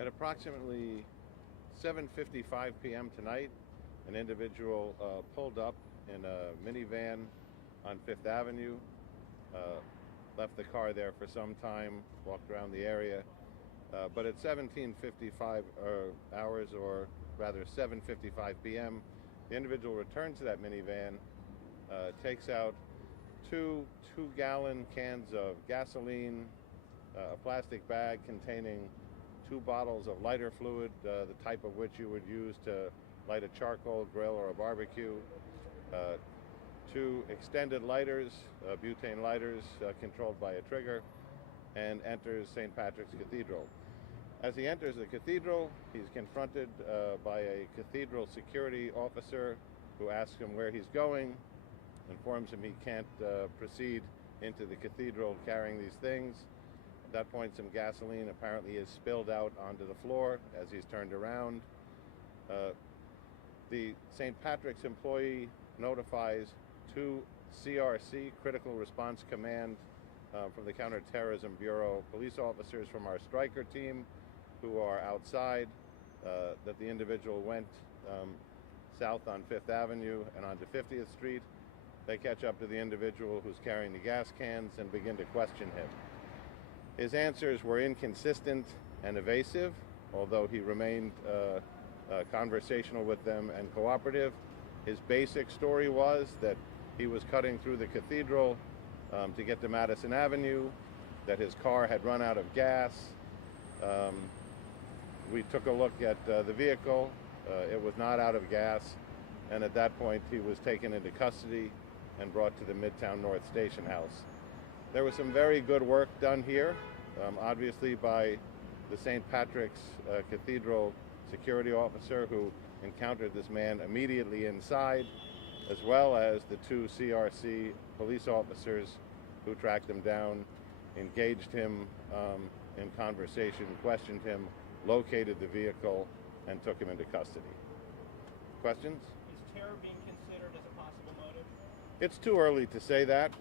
At approximately 7:55 p.m. tonight, an individual pulled up in a minivan on Fifth Avenue, uh, left the car there for some time, walked around the area, but at 17:55 hours, or rather 7:55 p.m., the individual returned to that minivan, takes out two-gallon cans of gasoline, a plastic bag containing 2 bottles of lighter fluid, the type of which you would use to light a charcoal grill or a barbecue, uh, two extended lighters, butane lighters controlled by a trigger, and enters St. Patrick's Cathedral. As he enters the cathedral, he's confronted by a cathedral security officer who asks him where he's going, informs him he can't proceed into the cathedral carrying these things. At that point, some gasoline apparently is spilled out onto the floor as he's turned around. The St. Patrick's employee notifies two CRC, Critical Response Command, from the Counterterrorism Bureau, police officers from our striker team who are outside, that the individual went south on Fifth Avenue and onto 50th Street. They catch up to the individual who's carrying the gas cans and begin to question him. His answers were inconsistent and evasive, although he remained conversational with them and cooperative. His basic story was that he was cutting through the cathedral to get to Madison Avenue, that his car had run out of gas. We took a look at the vehicle. It was not out of gas, and at that point he was taken into custody and brought to the Midtown North Station House. There was some very good work done here, obviously by the St. Patrick's Cathedral security officer who encountered this man immediately inside, as well as the two CRC police officers who tracked him down, engaged him in conversation, questioned him, located the vehicle, and took him into custody. Questions? Is terror being considered as a possible motive? It's too early to say that.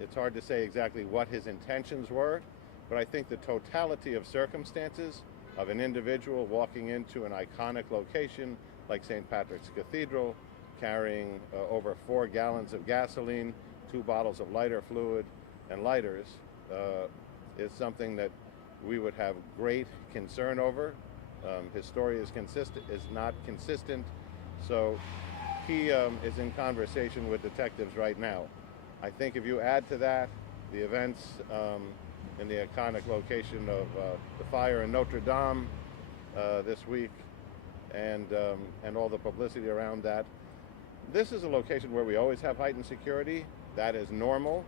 It's hard to say exactly what his intentions were, but I think the totality of circumstances of an individual walking into an iconic location like St. Patrick's Cathedral, carrying over 4 gallons of gasoline, 2 bottles of lighter fluid, and lighters, is something that we would have great concern over. His story is not consistent, so he is in conversation with detectives right now. I think if you add to that the events in the iconic location of the fire in Notre Dame this week, and all the publicity around that, this is a location where we always have heightened security. That is normal.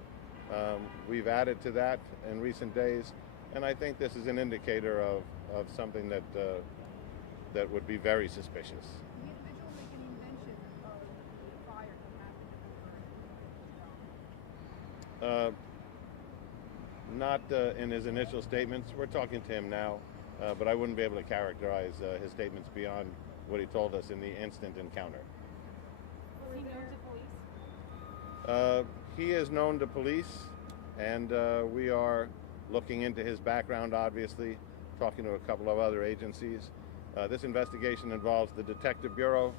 We've added to that in recent days, and I think this is an indicator of something that would be very suspicious. The individual make any mention of the fire that happened? Not in his initial statements. We're talking to him now, but I wouldn't be able to characterize his statements beyond what he told us in the instant encounter. Was he known to police? He is known to police, and we are looking into his background, obviously, talking to a couple of other agencies. This investigation involves the Detective Bureau.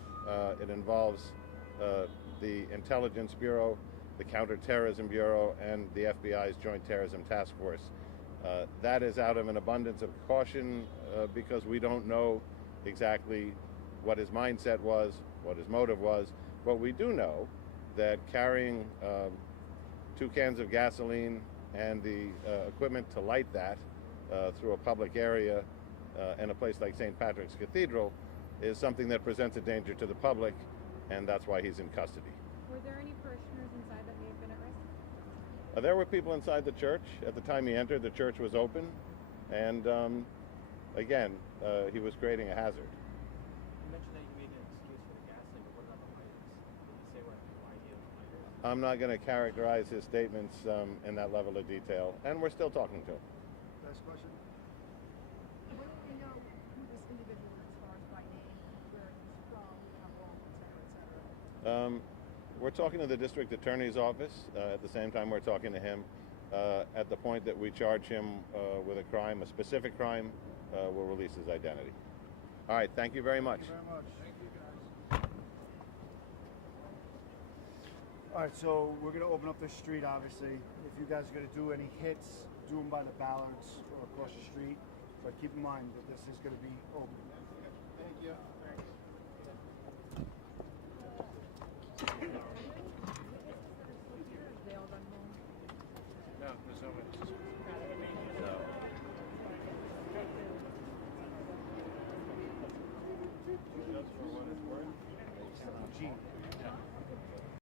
It involves the Intelligence Bureau, the Counterterrorism Bureau, and the FBI's Joint Terrorism Task Force. That is out of an abundance of caution because we don't know exactly what his mindset was, what his motive was, but we do know that carrying 2 cans of gasoline and the equipment to light that through a public area in a place like St. Patrick's Cathedral is something that presents a danger to the public, and that's why he's in custody. Were there any parishioners inside that may have been at risk? There were people inside the church. At the time he entered, the church was open, and again, he was creating a hazard. You mentioned that you made an excuse for the gasoline, but what about the lighters? Did you say why he had the lighters? I'm not going to characterize his statements in that level of detail, and we're still talking to him. Next question. What do we know who this individual is as far as by name, where he's from, how long, et cetera? We're talking to the district attorney's office. At the same time, we're talking to him. At the point that we charge him with a crime, a specific crime, we'll release his identity. All right, thank you very much. Thank you very much. Thank you, guys. All right, so we're going to open up the street, obviously. If you guys are going to do any hits, do them by the ballards or across the street. But keep in mind that this is going to be open. Thank you. Thanks. They all gone home. No, there's no witnesses. Gee.